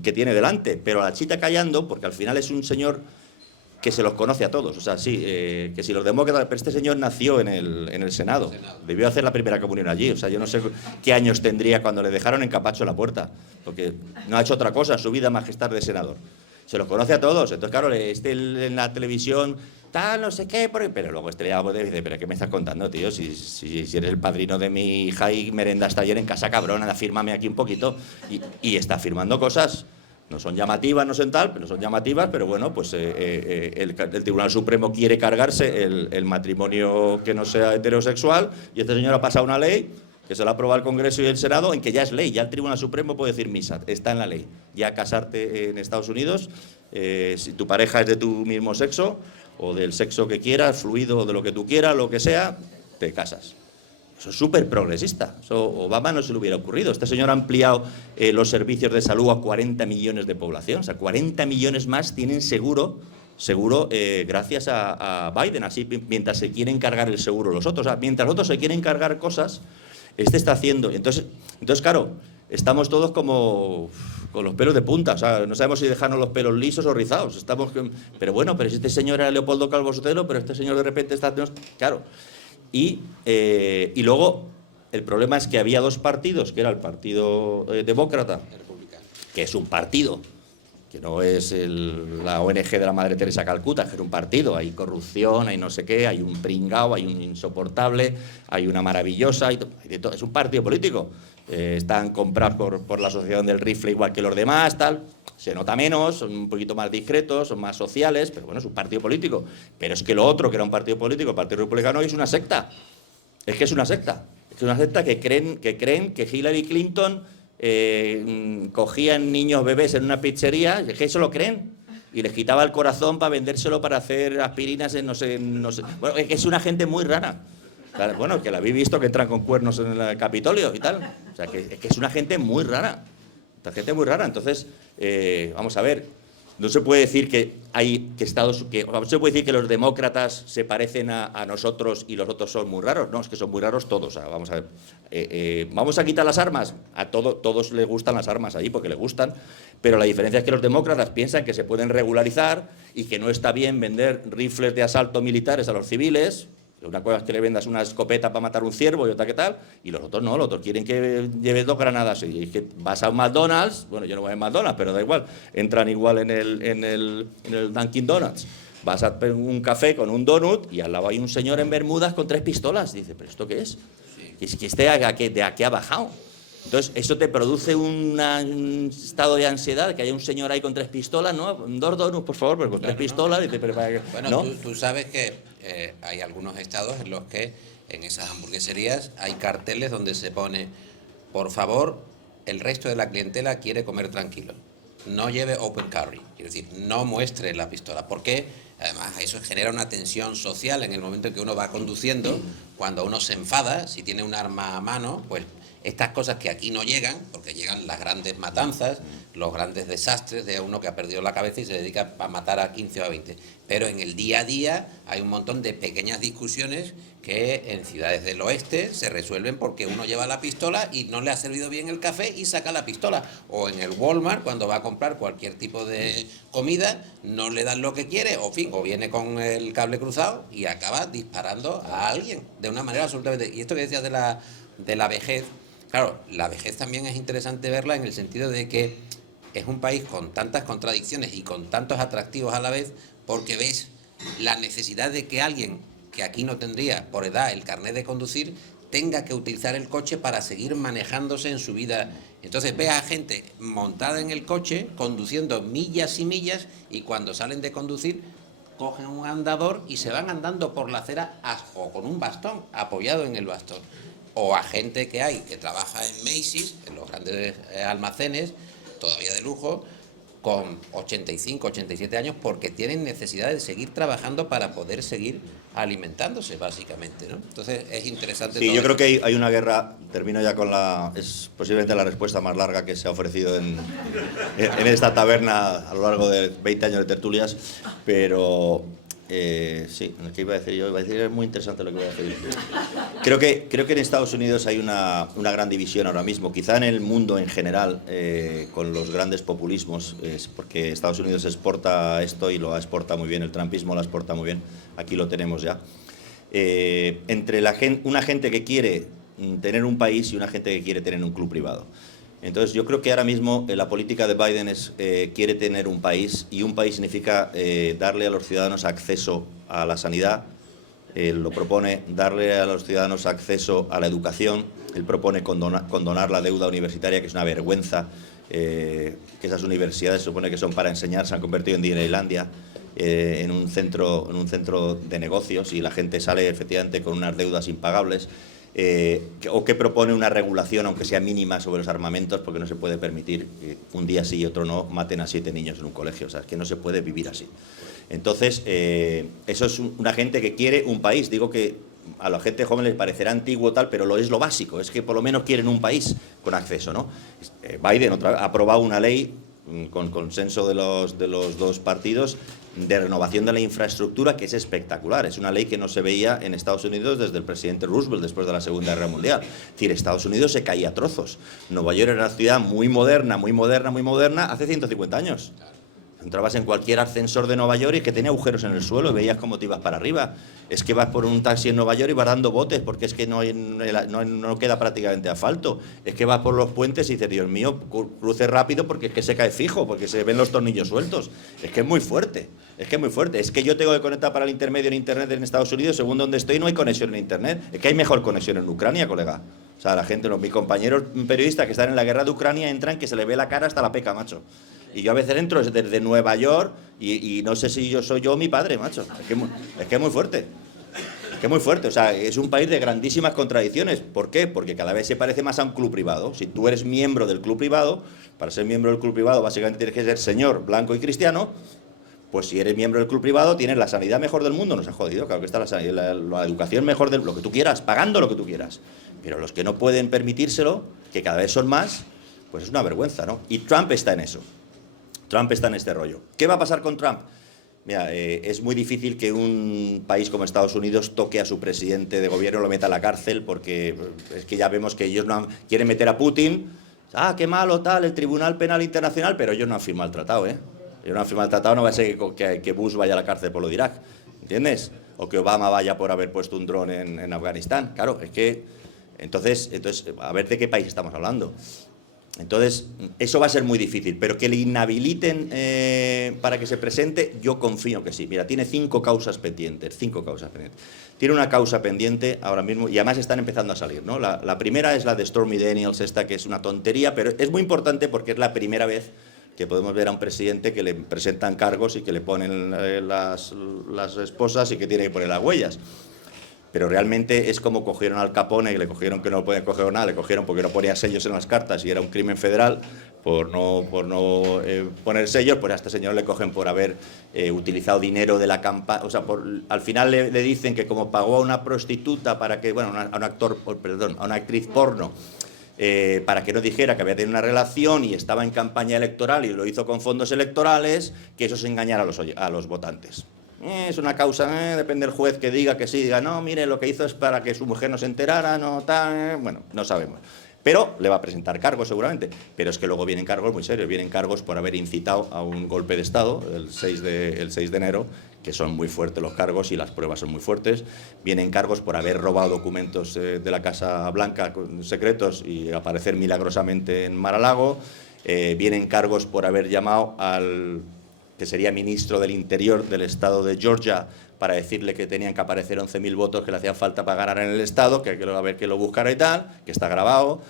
que tiene delante, pero a la chita callando, porque al final es un señor que se los conoce a todos. O sea, sí, que si los demócratas... Pero este señor nació en el Senado, debió hacer la primera comunión allí. O sea, yo no sé qué años tendría cuando le dejaron en capacho la puerta, porque no ha hecho otra cosa en su vida más que estar de senador. Se los conoce a todos. Entonces, claro, en la televisión, tal, no sé qué, pero luego le dice, ¿pero qué me estás contando, tío? Si eres el padrino de mi hija y merenda hasta ayer en casa, cabrón, anda, fírmame aquí un poquito. Y está firmando cosas No son llamativas, no son tal, pero no son llamativas, pero bueno, pues el Tribunal Supremo quiere cargarse el matrimonio que no sea heterosexual y este señor ha pasado una ley que se la ha aprobado el Congreso y el Senado en que ya es ley, ya el Tribunal Supremo puede decir misa, está en la ley. Ya casarte en Estados Unidos, si tu pareja es de tu mismo sexo o del sexo que quieras, fluido, de lo que tú quieras, lo que sea, te casas. Eso es súper progresista. Eso Obama no se le hubiera ocurrido. Este señor ha ampliado los servicios de salud a 40 millones de población. O sea, 40 millones más tienen seguro gracias a Biden. Así, mientras se quieren cargar el seguro los otros. O sea, mientras los otros se quieren cargar cosas, este está haciendo. Entonces, claro, estamos todos como con los pelos de punta. O sea, no sabemos si dejarnos los pelos lisos o rizados. Pero bueno, pero si este señor era Leopoldo Calvo Sotelo, pero este señor de repente está... Claro. Y luego el problema es que había dos partidos, que era el Partido Demócrata, que es un partido, que no es la ONG de la Madre Teresa Calcuta, que era un partido, hay corrupción, hay no sé qué, hay un pringao, hay un insoportable, hay una maravillosa, hay de todo. Es un partido político, están comprados por la Asociación del Rifle igual que los demás, tal. Se nota menos, son un poquito más discretos, son más sociales, pero bueno, es un partido político. Pero es que lo otro, que era un partido político, el Partido Republicano, es una secta. Es que es una secta. Es una secta que creen que Hillary Clinton cogía niños bebés en una pizzería, es que eso lo creen. Y les quitaba el corazón para vendérselo para hacer aspirinas en no sé. Bueno, es una gente muy rara. Bueno, que la habéis visto que entran con cuernos en el Capitolio y tal. O sea, que es una gente muy rara. Esta gente muy rara. Entonces, vamos a ver, no se puede decir no se puede decir que los demócratas se parecen a nosotros y los otros son muy raros. No, es que son muy raros todos. O sea, vamos a ver, ¿vamos a quitar las armas? A todos les gustan las armas ahí porque les gustan, pero la diferencia es que los demócratas piensan que se pueden regularizar y que no está bien vender rifles de asalto militares a los civiles. Una cosa es que le vendas una escopeta para matar un ciervo y otra que tal, y los otros no, los otros quieren que lleves 2 granadas. Y es que vas a un McDonald's, bueno, yo no voy a McDonald's, pero da igual, entran igual en el Dunkin' Donuts. Vas a un café con un donut y al lado hay un señor en bermudas con 3 pistolas. Y dice, ¿pero esto qué es? Sí. Es que de aquí ha bajado. Entonces, eso te produce un estado de ansiedad, que haya un señor ahí con 3 pistolas, ¿no? 2 donuts, por favor, pero con 3 pistolas. Y te bueno, ¿no? tú sabes que hay algunos estados en los que en esas hamburgueserías hay carteles donde se pone, por favor, el resto de la clientela quiere comer tranquilo. No lleve open carry, quiero decir, no muestre la pistola, porque además eso genera una tensión social en el momento en que uno va conduciendo. Cuando uno se enfada, si tiene un arma a mano, pues estas cosas que aquí no llegan, porque llegan las grandes matanzas, los grandes desastres de uno que ha perdido la cabeza y se dedica a matar a 15 o a 20. Pero en el día a día hay un montón de pequeñas discusiones que en ciudades del oeste se resuelven porque uno lleva la pistola y no le ha servido bien el café y saca la pistola. O en el Walmart, cuando va a comprar cualquier tipo de comida, no le dan lo que quiere, o viene con el cable cruzado y acaba disparando a alguien de una manera absolutamente... Y esto que decías de la vejez, claro, la vejez también es interesante verla en el sentido de que es un país con tantas contradicciones y con tantos atractivos a la vez, porque ves la necesidad de que alguien que aquí no tendría por edad el carnet de conducir tenga que utilizar el coche para seguir manejándose en su vida. Entonces ves a gente montada en el coche, conduciendo millas y millas, y cuando salen de conducir cogen un andador y se van andando por la acera o con un bastón, apoyado en el bastón. O a gente que hay que trabaja en Macy's, en los grandes almacenes, todavía de lujo, con 85, 87 años, porque tienen necesidad de seguir trabajando para poder seguir alimentándose, básicamente, ¿no? Entonces, es interesante. Sí, yo creo que hay una guerra, termino ya con es posiblemente la respuesta más larga que se ha ofrecido en esta taberna a lo largo de 20 años de tertulias, pero... sí, ¿qué iba a decir yo? Iba a decir, es muy interesante lo que voy a decir. Creo que en Estados Unidos hay una gran división ahora mismo, quizá en el mundo en general, con los grandes populismos, porque Estados Unidos exporta esto y lo exporta muy bien, el trumpismo lo exporta muy bien, aquí lo tenemos ya. Entre una gente que quiere tener un país y una gente que quiere tener un club privado. Entonces yo creo que ahora mismo la política de Biden quiere tener un país, y un país significa darle a los ciudadanos acceso a la sanidad. Él lo propone darle a los ciudadanos acceso a la educación. Él propone condonar la deuda universitaria, que es una vergüenza que esas universidades se supone que son para enseñar, se han convertido en Disneylandia, en un centro de negocios, y la gente sale efectivamente con unas deudas impagables. O que propone una regulación, aunque sea mínima, sobre los armamentos, porque no se puede permitir que un día sí y otro no maten a 7 niños en un colegio. O sea, es que no se puede vivir así. Entonces, eso es una gente que quiere un país. Digo que a la gente joven les parecerá antiguo tal, pero lo es lo básico, es que por lo menos quieren un país con acceso, ¿no? Biden ha aprobado una ley con consenso de los dos partidos de renovación de la infraestructura, que es espectacular. Es una ley que no se veía en Estados Unidos desde el presidente Roosevelt después de la Segunda Guerra Mundial. Es decir, Estados Unidos se caía a trozos. Nueva York era una ciudad muy moderna, hace 150 años. Entrabas en cualquier ascensor de Nueva York y que tenía agujeros en el suelo y veías cómo te ibas para arriba. Es que vas por un taxi en Nueva York y vas dando botes porque es que no queda prácticamente asfalto. Es que vas por los puentes y dices, Dios mío, cruce rápido porque es que se cae fijo, porque se ven los tornillos sueltos. Es que es muy fuerte. Es que es muy fuerte. Es que yo tengo que conectar para el intermedio en Internet en Estados Unidos, según donde estoy no hay conexión en Internet. Es que hay mejor conexión en Ucrania, colega. O sea, la gente, mis compañeros periodistas que están en la guerra de Ucrania entran que se le ve la cara hasta la peca, macho. Y yo a veces entro desde Nueva York y no sé si soy yo o mi padre, macho. Es que es muy fuerte. Es que es muy fuerte. O sea, es un país de grandísimas contradicciones. ¿Por qué? Porque cada vez se parece más a un club privado. Si tú eres miembro del club privado, para ser miembro del club privado básicamente tienes que ser señor, blanco y cristiano. Pues si eres miembro del club privado, tienes la sanidad mejor del mundo. Nos ha jodido, claro que está la educación mejor lo que tú quieras, pagando lo que tú quieras. Pero los que no pueden permitírselo, que cada vez son más, pues es una vergüenza, ¿no? Y Trump está en eso. Trump está en este rollo. ¿Qué va a pasar con Trump? Mira, es muy difícil que un país como Estados Unidos toque a su presidente de gobierno, lo meta a la cárcel, porque es que ya vemos que ellos quieren meter a Putin. Qué malo tal, el Tribunal Penal Internacional, pero ellos no han firmado el tratado, ¿eh? Ellos no han firmado el tratado, no va a ser que Bush vaya a la cárcel por lo de Irak, ¿entiendes? O que Obama vaya por haber puesto un dron en Afganistán. Claro, es que... Entonces, a ver de qué país estamos hablando. Entonces, eso va a ser muy difícil, pero que le inhabiliten para que se presente, yo confío que sí. Mira, tiene 5 causas pendientes, 5 causas pendientes. Tiene una causa pendiente ahora mismo y además están empezando a salir, ¿no? La primera es la de Stormy Daniels, esta que es una tontería, pero es muy importante porque es la primera vez que podemos ver a un presidente que le presentan cargos y que le ponen las esposas y que tiene que poner las huellas. Pero realmente es como cogieron al Capone, que le cogieron que no podían coger nada, le cogieron porque no ponía sellos en las cartas y era un crimen federal por no poner sellos, pues a este señor le cogen por haber utilizado dinero de la campaña, o sea, al final le dicen que como pagó a una prostituta para que, bueno, a una actriz porno, para que no dijera que había tenido una relación y estaba en campaña electoral y lo hizo con fondos electorales, que eso es engañar a los votantes. Es una causa, depende del juez que diga que sí, diga no, mire, lo que hizo es para que su mujer no se enterara, no tal, bueno, no sabemos. Pero le va a presentar cargos seguramente, pero es que luego vienen cargos muy serios, vienen cargos por haber incitado a un golpe de Estado el 6 de enero, que son muy fuertes los cargos y las pruebas son muy fuertes, vienen cargos por haber robado documentos de la Casa Blanca secretos y aparecer milagrosamente en Mar-a-Lago, vienen cargos por haber llamado al que sería ministro del Interior del estado de Georgia, para decirle que tenían que aparecer 11.000 votos que le hacían falta para ganar en el estado, que a ver que lo buscara y tal, que está grabado.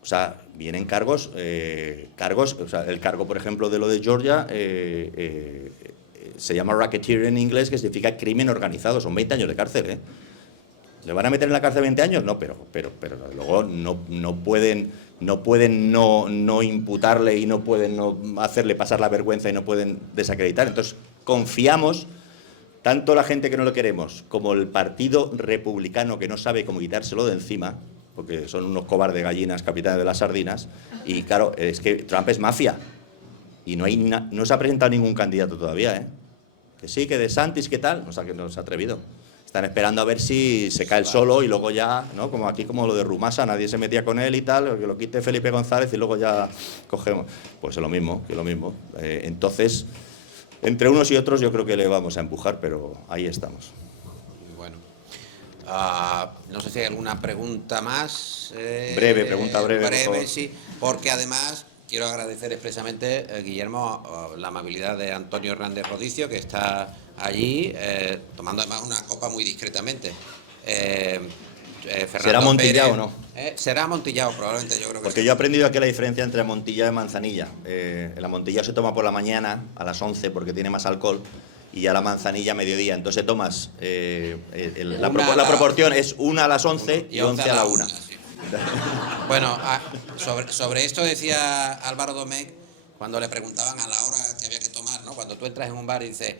O sea, vienen cargos, o sea, el cargo, por ejemplo, de lo de Georgia se llama racketeer en inglés, que significa crimen organizado, son 20 años de cárcel, ¿eh? ¿Le van a meter en la cárcel 20 años? No, pero luego no pueden no imputarle y no pueden no hacerle pasar la vergüenza y no pueden desacreditar. Entonces, confiamos, tanto la gente que no lo queremos como el Partido Republicano, que no sabe cómo quitárselo de encima, porque son unos cobardes gallinas, capitanes de las sardinas, y claro, es que Trump es mafia y no se ha presentado ningún candidato todavía, ¿eh? Que sí, que DeSantis, ¿qué tal? O sea, que no se ha atrevido. Están esperando a ver si se cae el solo y luego ya, ¿no? Como aquí, como lo de Rumasa, nadie se metía con él y tal, que lo quite Felipe González y luego ya cogemos. Pues es lo mismo, que lo mismo. Entonces, entre unos y otros yo creo que le vamos a empujar, pero ahí estamos. Bueno. No sé si hay alguna pregunta más. Pregunta breve. Breve, sí, porque además quiero agradecer expresamente, Guillermo, la amabilidad de Antonio Hernández Rodicio, que está allí tomando además una copa muy discretamente. Fernando ¿Será amontillado Pérez. o no? Será amontillado, probablemente, yo creo que Porque sí. yo he aprendido aquí la diferencia entre amontillado y manzanilla. El amontillado se toma por la mañana, a las 11, porque tiene más alcohol, y a la manzanilla a mediodía. Entonces tomas, la proporción es 1 a las 11 y 11 a la 1. Sí. Bueno, sobre esto decía Álvaro Domecq, cuando le preguntaban a la hora que había que tomar, ¿no? Cuando tú entras en un bar y dices,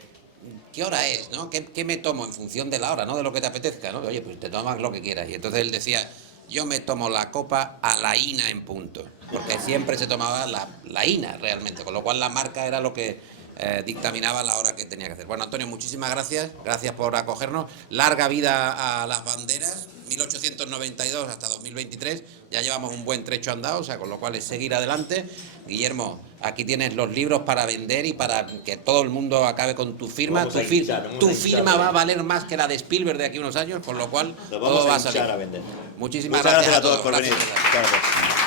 ¿qué hora es? ¿No? ¿Qué me tomo en función de la hora, no de lo que te apetezca? ¿No? Oye, pues te tomas lo que quieras. Y entonces él decía, yo me tomo la copa a la ina en punto, porque siempre se tomaba la ina realmente, con lo cual la marca era lo que dictaminaba la hora que tenía que hacer. Bueno, Antonio, muchísimas gracias por acogernos. Larga vida a las banderas, 1892 hasta 2023, ya llevamos un buen trecho andado, o sea, con lo cual es seguir adelante. Guillermo, aquí tienes los libros para vender y para que todo el mundo acabe con tu firma. Tu firma va a valer más que la de Spielberg de aquí a unos años, con lo cual todo va a salir. A vender. Muchas gracias a todos todos. por venir. Gracias.